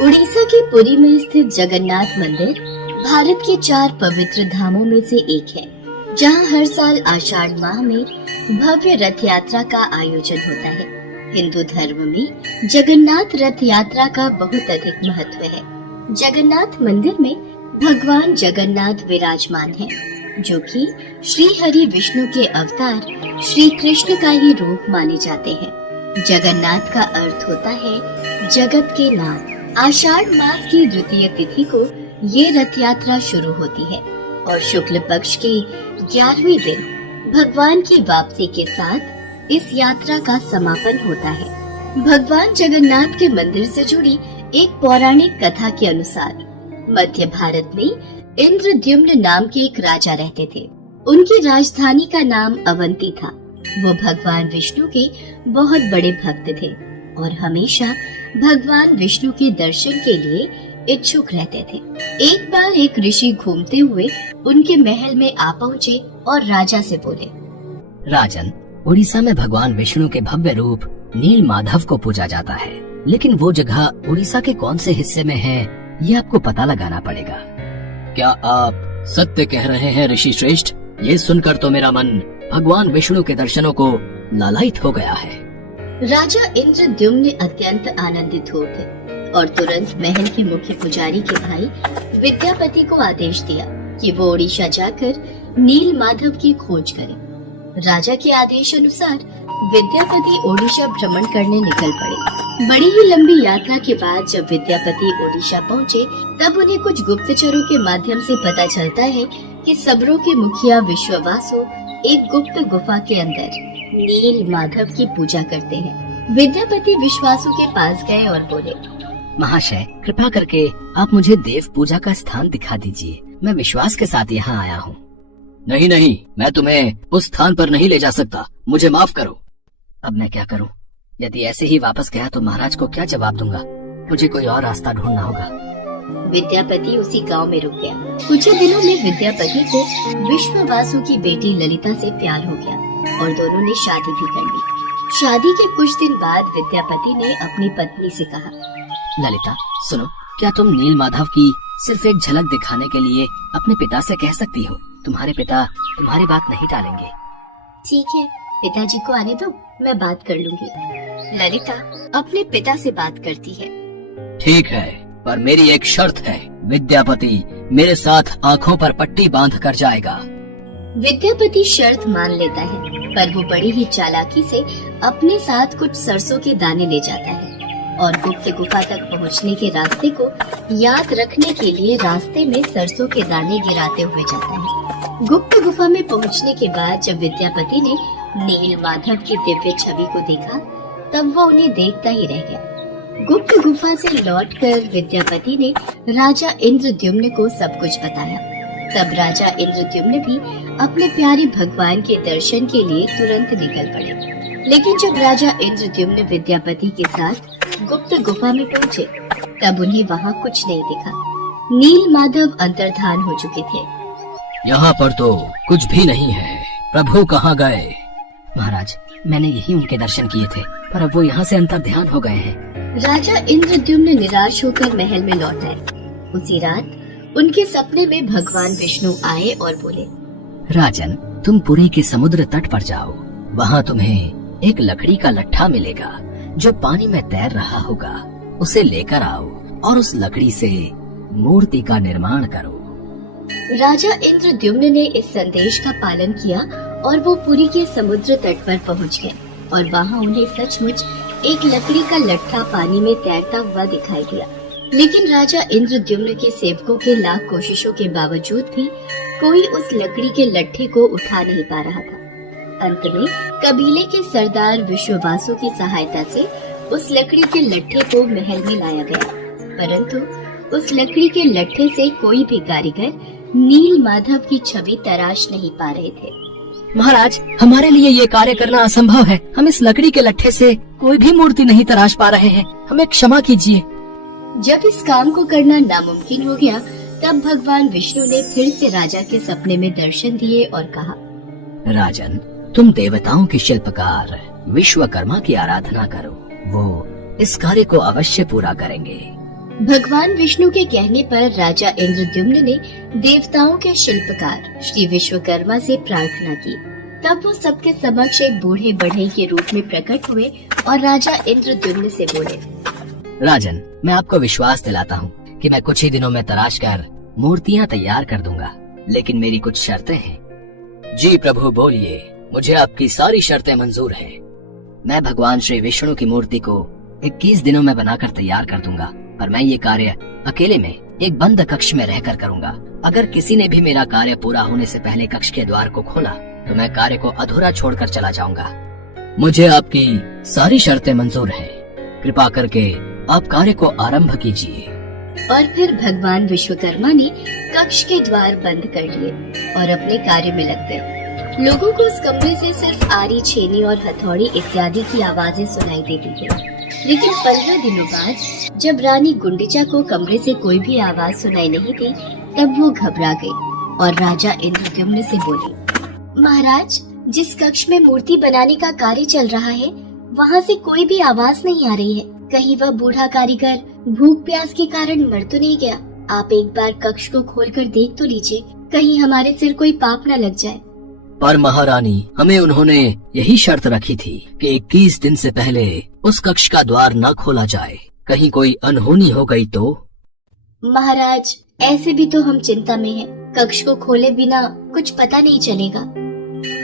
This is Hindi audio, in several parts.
उड़ीसा के पुरी में स्थित जगन्नाथ मंदिर भारत के 4 पवित्र धामों में से एक है, जहां हर साल आषाढ़ माह में भव्य रथ यात्रा का आयोजन होता है। हिंदू धर्म में जगन्नाथ रथ यात्रा का बहुत अधिक महत्व है। जगन्नाथ मंदिर में भगवान जगन्नाथ विराजमान है, जो कि श्री हरि विष्णु के अवतार श्री कृष्ण का ही रूप माने जाते हैं। जगन्नाथ का अर्थ होता है जगत के नाथ। आषाढ़ मास की द्वितीय तिथि को ये रथ यात्रा शुरू होती है और शुक्ल पक्ष के 11वें दिन भगवान की वापसी के साथ इस यात्रा का समापन होता है। भगवान जगन्नाथ के मंदिर से जुड़ी एक पौराणिक कथा के अनुसार मध्य भारत में इंद्रद्युम्न नाम के एक राजा रहते थे। उनकी राजधानी का नाम अवंती था। वो भगवान विष्णु के बहुत बड़े भक्त थे और हमेशा भगवान विष्णु के दर्शन के लिए इच्छुक रहते थे। एक बार एक ऋषि घूमते हुए उनके महल में आ पहुँचे और राजा से बोले, राजन, उड़ीसा में भगवान विष्णु के भव्य रूप नील माधव को पूजा जाता है, लेकिन वो जगह उड़ीसा के कौन से हिस्से में है, ये आपको पता लगाना पड़ेगा। क्या आप सत्य कह रहे हैं ऋषि श्रेष्ठ? ये सुनकर तो मेरा मन भगवान विष्णु के दर्शनों को लालायित हो गया है। राजा इंद्रद्युम्न अत्यंत आनंदित हो गए और तुरंत महल के मुख्य पुजारी के भाई विद्यापति को आदेश दिया कि वो उड़ीसा जाकर नील माधव की खोज करे। राजा के आदेश अनुसार विद्यापति ओडिशा भ्रमण करने निकल पड़े। बड़ी ही लंबी यात्रा के बाद जब विद्यापति ओडिशा पहुँचे, तब उन्हें कुछ गुप्तचरों के माध्यम से पता चलता है कि सबरों के मुखिया विश्ववासु एक गुप्त गुफा के अंदर नील माधव की पूजा करते हैं। विद्यापति विश्वासु के पास गए और बोले, महाशय, कृपा करके आप मुझे देव पूजा का स्थान दिखा दीजिए। मैं विश्वास के साथ यहाँ आया हूँ। नहीं नहीं, मैं तुम्हें उस स्थान पर नहीं ले जा सकता। मुझे माफ करो। अब मैं क्या करूँ? यदि ऐसे ही वापस गया तो महाराज को क्या जवाब दूंगा? मुझे कोई और रास्ता ढूंढना होगा। विद्यापति उसी गांव में रुक गया। कुछ ही दिनों में विद्यापति को विश्ववासु की बेटी ललिता से प्यार हो गया और दोनों ने शादी भी कर ली। शादी के कुछ दिन बाद विद्यापति ने अपनी पत्नी से कहा, ललिता, सुनो, क्या तुम नील माधव की सिर्फ एक झलक दिखाने के लिए अपने पिता से कह सकती हो? तुम्हारे पिता तुम्हारी बात नहीं टालेंगे। ठीक है, पिताजी को आने दो, मैं बात कर लूंगी। ललिता अपने पिता से बात करती है। ठीक है, पर मेरी एक शर्त है। विद्यापति मेरे साथ आँखों पर पट्टी बांध कर जाएगा। विद्यापति शर्त मान लेता है, पर वो बड़ी ही चालाकी से अपने साथ कुछ सरसों के दाने ले जाता है और गुप्त गुफा तक पहुंचने के रास्ते को याद रखने के लिए रास्ते में सरसों के दाने गिराते हुए जाता है। गुप्त गुफा में पहुंचने के बाद जब विद्यापति ने नील माधव की दिव्य छवि को देखा, तब वो उन्हें देखता ही रह गया। गुप्त गुफा से लौटकर विद्यापति ने राजा इंद्रद्युम्न को सब कुछ बताया। तब राजा इंद्रद्युम्न भी अपने प्यारे भगवान के दर्शन के लिए तुरंत निकल पड़े। लेकिन जब राजा इंद्रद्युम्न विद्यापति के साथ गुप्त गुफा में पहुँचे, तब उन्हें वहाँ कुछ नहीं दिखा। नील माधव अंतर्धान हो चुके थे। यहाँ पर तो कुछ भी नहीं है। प्रभु कहाँ गए? महाराज, मैंने यही उनके दर्शन किए थे, पर अब वो यहाँ से अंतर्ध्यान हो गए हैं। राजा इंद्रद्युम्न निराश होकर महल में लौट आए। उसी रात उनके सपने में भगवान विष्णु आए और बोले, राजन, तुम पुरी के समुद्र तट पर जाओ। वहाँ तुम्हें एक लकड़ी का लट्ठा मिलेगा जो पानी में तैर रहा होगा। उसे लेकर आओ और उस लकड़ी से मूर्ति का निर्माण करो। राजा इंद्रद्युम्न ने इस संदेश का पालन किया और वो पुरी के समुद्र तट पर पहुँच गए और वहाँ उन्हें सचमुच एक लकड़ी का लट्ठा पानी में तैरता हुआ दिखाई दिया। लेकिन राजा इंद्रद्युम्न के सेवकों के लाख कोशिशों के बावजूद भी कोई उस लकड़ी के लट्ठे को उठा नहीं पा रहा था। अंत में कबीले के सरदार विश्ववासु की सहायता से उस लकड़ी के लट्ठे को महल में लाया गया, परंतु उस लकड़ी के लट्ठे से कोई भी कारीगर नील माधव की छवि तराश नहीं पा रहे थे। महाराज, हमारे लिए ये कार्य करना असंभव है। हम इस लकड़ी के लट्ठे से कोई भी मूर्ति नहीं तराश पा रहे हैं। हमें क्षमा कीजिए। जब इस काम को करना नामुमकिन हो गया, तब भगवान विष्णु ने फिर से राजा के सपने में दर्शन दिए और कहा, राजन, तुम देवताओं के शिल्पकार विश्वकर्मा की आराधना करो। वो इस कार्य को अवश्य पूरा करेंगे। भगवान विष्णु के कहने पर राजा इंद्रद्युम्न ने देवताओं के शिल्पकार श्री विश्वकर्मा से प्रार्थना की। तब वो सबके समक्ष एक बूढ़े बढ़ई के रूप में प्रकट हुए और राजा इंद्रद्युम्न से बोले, राजन, मैं आपको विश्वास दिलाता हूँ कि मैं कुछ ही दिनों में तराश कर मूर्तियाँ तैयार कर दूंगा, लेकिन मेरी कुछ शर्तें हैं। जी प्रभु बोलिए, मुझे आपकी सारी शर्तें मंजूर हैं। मैं भगवान श्री विष्णु की मूर्ति को 21 दिनों में बनाकर तैयार कर दूंगा, पर मैं ये कार्य अकेले में एक बंद कक्ष में रहकर करूंगा। अगर किसी ने भी मेरा कार्य पूरा होने से पहले कक्ष के द्वार को खोला तो मैं कार्य को अधूरा छोड़कर चला जाऊंगा। मुझे आपकी सारी शर्तें मंजूर हैं। कृपा करके आप कार्य को आरंभ कीजिए। और फिर भगवान विश्वकर्मा ने कक्ष के द्वार बंद कर लिए और अपने कार्य में लग गए। लोगों को उस कमरे से सिर्फ आरी, छेनी और हथौड़ी इत्यादि की आवाजें सुनाई देती थी। लेकिन 15 दिनों बाद जब रानी गुंडिचा को कमरे से कोई भी आवाज सुनाई नहीं दी, तब वो घबरा गई और राजा इंद्रद्युम्न से बोली, महाराज, जिस कक्ष में मूर्ति बनाने का कार्य चल रहा है वहाँ से कोई भी आवाज नहीं आ रही है। कहीं वह बूढ़ा कारीगर भूख प्यास के कारण मर तो नहीं गया? आप एक बार कक्ष को खोलकर देख तो लीजिए, कहीं हमारे सिर कोई पाप न लग जाए। पर महारानी, हमें उन्होंने यही शर्त रखी थी कि 21 दिन से पहले उस कक्ष का द्वार न खोला जाए। कहीं कोई अनहोनी हो गई तो? महाराज, ऐसे भी तो हम चिंता में हैं। कक्ष को खोले बिना कुछ पता नहीं चलेगा।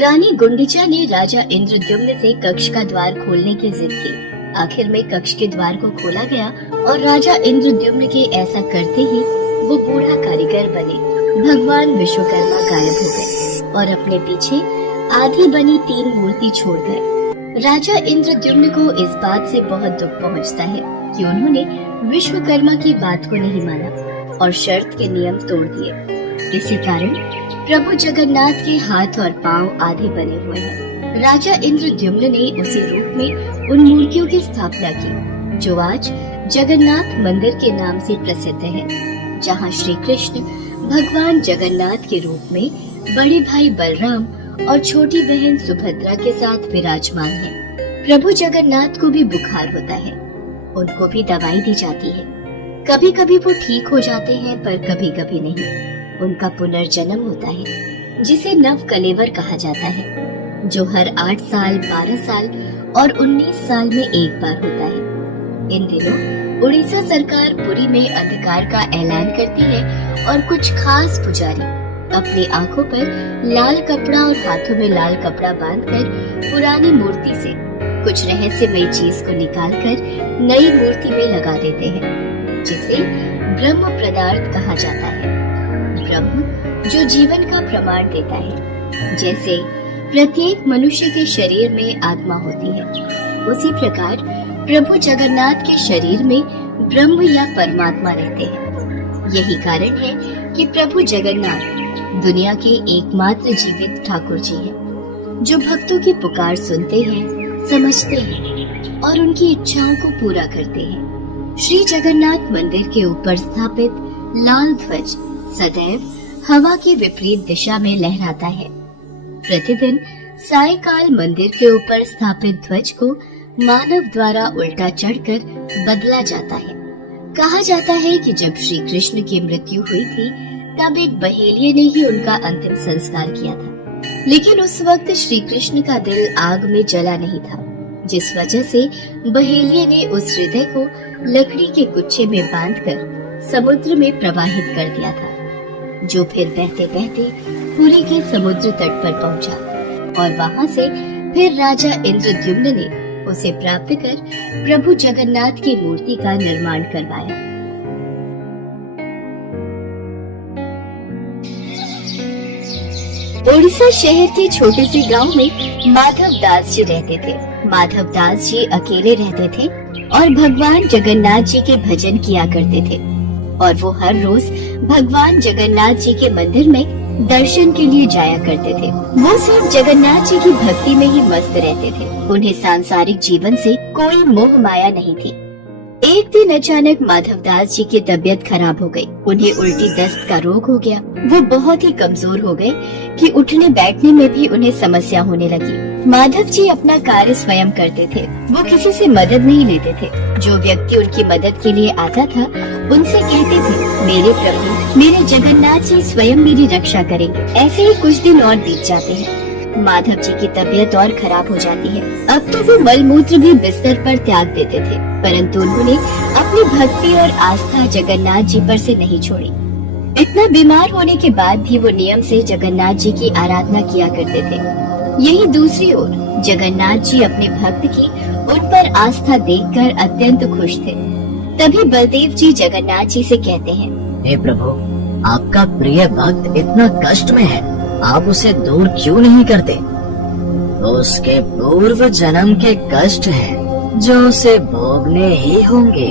रानी गुंडिचा ने राजा इंद्रद्युम्न से कक्ष का द्वार खोलने की जिद की। आखिर में कक्ष के द्वार को खोला गया और राजा इंद्रद्युम्न के ऐसा करते ही वो बूढ़ा कारीगर बने भगवान विश्वकर्मा गायब हो गए और अपने पीछे आधी बनी 3 मूर्ति छोड़ गए। राजा इंद्रद्युम्न को इस बात से बहुत दुख पहुंचता है कि उन्होंने विश्वकर्मा की बात को नहीं माना और शर्त के नियम तोड़ दिए। इसी कारण प्रभु जगन्नाथ के हाथ और पांव आधे बने हुए हैं। राजा इंद्रद्युम्न ने उसी रूप में उन मूर्तियों की स्थापना की जो आज जगन्नाथ मंदिर के नाम से प्रसिद्ध है, जहां श्री कृष्ण भगवान जगन्नाथ के रूप में बड़े भाई बलराम और छोटी बहन सुभद्रा के साथ विराजमान है। प्रभु जगन्नाथ को भी बुखार होता है, उनको भी दवाई दी जाती है। कभी कभी वो ठीक हो जाते हैं, पर कभी कभी नहीं। उनका पुनर्जन्म होता है जिसे नव कलेवर कहा जाता है, जो हर 8 साल, 12 साल और 19 साल में एक बार होता है। इन दिनों उड़ीसा सरकार पुरी में अंधकार का ऐलान करती है और कुछ खास पुजारी अपनी आंखों पर लाल कपड़ा और हाथों में लाल कपड़ा बांधकर पुरानी मूर्ति से कुछ रहस्यमयी चीज को निकालकर नई मूर्ति में लगा देते हैं, जिसे ब्रह्म पदार्थ कहा जाता है। ब्रह्म जो जीवन का प्रमाण देता है। जैसे प्रत्येक मनुष्य के शरीर में आत्मा होती है, उसी प्रकार प्रभु जगन्नाथ के शरीर में ब्रह्म या परमात्मा रहते हैं। यही कारण है कि प्रभु जगन्नाथ दुनिया के एकमात्र जीवित ठाकुर जी हैं, जो भक्तों की पुकार सुनते हैं, समझते हैं और उनकी इच्छाओं को पूरा करते हैं। श्री जगन्नाथ मंदिर के ऊपर स्थापित लाल ध्वज सदैव हवा की विपरीत दिशा में लहराता है। प्रतिदिन सायकाल मंदिर के ऊपर स्थापित ध्वज को मानव द्वारा उल्टा चढ़कर बदला जाता है। कहा जाता है कि जब श्री कृष्ण की मृत्यु हुई थी, तब एक बहेलिये ने ही उनका अंतिम संस्कार किया था, लेकिन उस वक्त श्री कृष्ण का दिल आग में जला नहीं था, जिस वजह से बहेलिये ने उस हृदय को लकड़ी के गुच्छे में बांधकर समुद्र में प्रवाहित कर दिया था, जो फिर बहते बहते पुरी के समुद्र तट पर पहुंचा और वहां से फिर राजा इंद्रद्युम्न ने उसे प्राप्त कर प्रभु जगन्नाथ की मूर्ति का निर्माण करवाया। उड़ीसा शहर के छोटे से गांव में माधव दास जी रहते थे। माधव दास जी अकेले रहते थे और भगवान जगन्नाथ जी के भजन किया करते थे, और वो हर रोज भगवान जगन्नाथ जी के मंदिर में दर्शन के लिए जाया करते थे। वो सिर्फ जगन्नाथ जी की भक्ति में ही मस्त रहते थे। उन्हें सांसारिक जीवन से कोई मोह माया नहीं थी। एक दिन अचानक माधवदास जी की तबीयत खराब हो गई। उन्हें उल्टी दस्त का रोग हो गया। वो बहुत ही कमजोर हो गए कि उठने बैठने में भी उन्हें समस्या होने लगी। माधव जी अपना कार्य स्वयं करते थे। वो किसी से मदद नहीं लेते थे। जो व्यक्ति उनकी मदद के लिए आता था उनसे कहते थे, मेरे प्रभु, मेरे जगन्नाथ जी स्वयं मेरी रक्षा करेंगे। ऐसे ही कुछ दिन और बीत जाते हैं। माधव जी की तबीयत और खराब हो जाती है। अब तो वो मलमूत्र भी बिस्तर पर त्याग देते थे, परंतु उन्होंने अपनी भक्ति और आस्था जगन्नाथ जी पर से नहीं छोड़ी। इतना बीमार होने के बाद भी वो नियम से जगन्नाथ जी की आराधना किया करते थे। यही दूसरी ओर जगन्नाथ जी अपने भक्त की उन पर आस्था देखकर अत्यंत खुश थे। तभी बलदेव जी जगन्नाथ जी से कहते हैं, हे प्रभु, आपका प्रिय भक्त इतना कष्ट में है, आप उसे दूर क्यों नहीं करते? तो उसके पूर्व जन्म के कष्ट हैं जो उसे भोगने ही होंगे,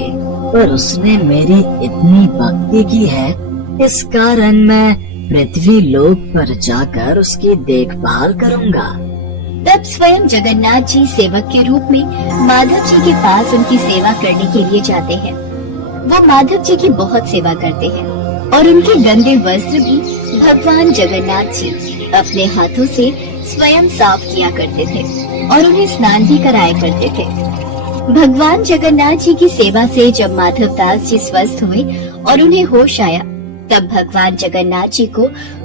पर उसने मेरी इतनी भक्ति की है, इस कारण मैं पृथ्वी लोक पर जाकर उसकी देखभाल करूंगा। तब स्वयं जगन्नाथ जी सेवक के रूप में माधव जी के पास उनकी सेवा करने के लिए जाते हैं। वो माधव जी की बहुत सेवा करते हैं और उनके गंदे वस्त्र भी भगवान जगन्नाथ जी अपने हाथों से स्वयं साफ किया करते थे और उन्हें स्नान भी कराया करते थे। भगवान जगन्नाथ जी की सेवा से जब माधवदास जी स्वस्थ हुए और उन्हें होश आया, तब भगवान जगन्नाथ जी को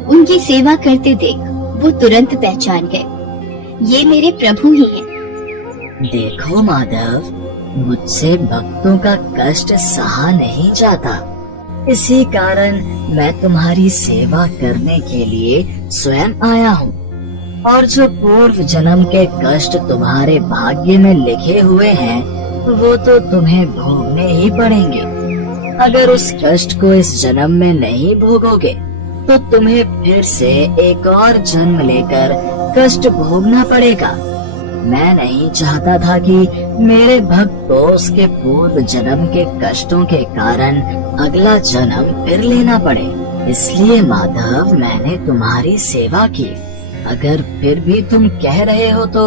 उनकी सेवा करते देख वो तुरंत पहचान गए, ये मेरे प्रभु ही हैं। देखो माधव, मुझसे भक्तों का कष्ट सहा नहीं जाता, इसी कारण मैं तुम्हारी सेवा करने के लिए स्वयं आया हूँ। और जो पूर्व जन्म के कष्ट तुम्हारे भाग्य में लिखे हुए हैं, वो तो तुम्हें भोगने ही पड़ेंगे। अगर उस कष्ट को इस जन्म में नहीं भोगोगे, तो तुम्हें फिर से एक और जन्म लेकर कष्ट भोगना पड़ेगा। मैं नहीं चाहता था कि मेरे भक्त को उसके पूर्व जन्म के कष्टों के कारण अगला जन्म फिर लेना पड़े। इसलिए माधव, मैंने तुम्हारी सेवा की। अगर फिर भी तुम कह रहे हो तो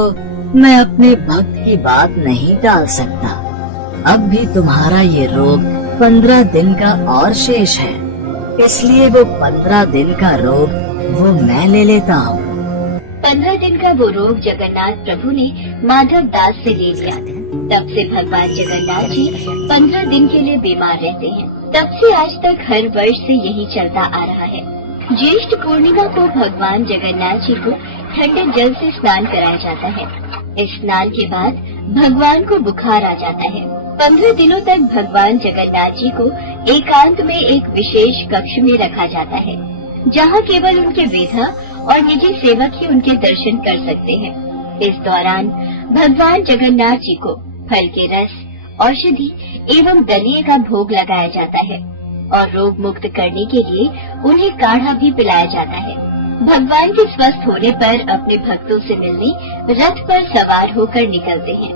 मैं अपने भक्त की बात नहीं टाल सकता। अब भी तुम्हारा ये रोग 15 दिन का और शेष है, इसलिए वो 15 दिन का रोग वो मैं ले लेता हूँ। 15 दिन का वो रोग जगन्नाथ प्रभु ने माधव दास से ले लिया। तब से भगवान जगन्नाथ जी 15 दिन के लिए बीमार रहते हैं। तब से आज तक हर वर्ष से यही चलता आ रहा है। ज्येष्ठ पूर्णिमा को भगवान जगन्नाथ जी को ठंडे जल से स्नान कराया जाता है। इस स्नान के बाद भगवान को बुखार आ जाता है। 15 दिनों तक भगवान जगन्नाथ जी को एकांत में एक विशेष कक्ष में रखा जाता है, जहाँ केवल उनके वेधा और निजी सेवक ही उनके दर्शन कर सकते हैं। इस दौरान भगवान जगन्नाथ जी को फल के रस, औषधि एवं दलिये का भोग लगाया जाता है और रोग मुक्त करने के लिए उन्हें काढ़ा भी पिलाया जाता है। भगवान के स्वस्थ होने पर अपने भक्तों से मिलने रथ पर सवार होकर निकलते हैं,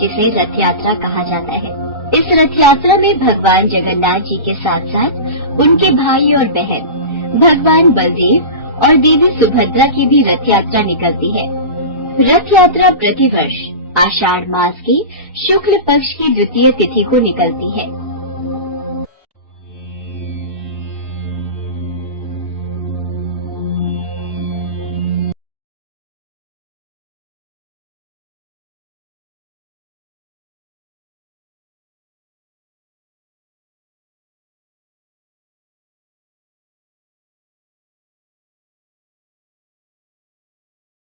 जिसे रथ यात्रा कहा जाता है। इस रथ यात्रा में भगवान जगन्नाथ जी के साथ साथ उनके भाई और बहन भगवान बलदेव और देवी सुभद्रा की भी रथ यात्रा निकलती है। रथ यात्रा प्रतिवर्ष आषाढ़ मास की शुक्ल पक्ष की द्वितीय तिथि को निकलती है।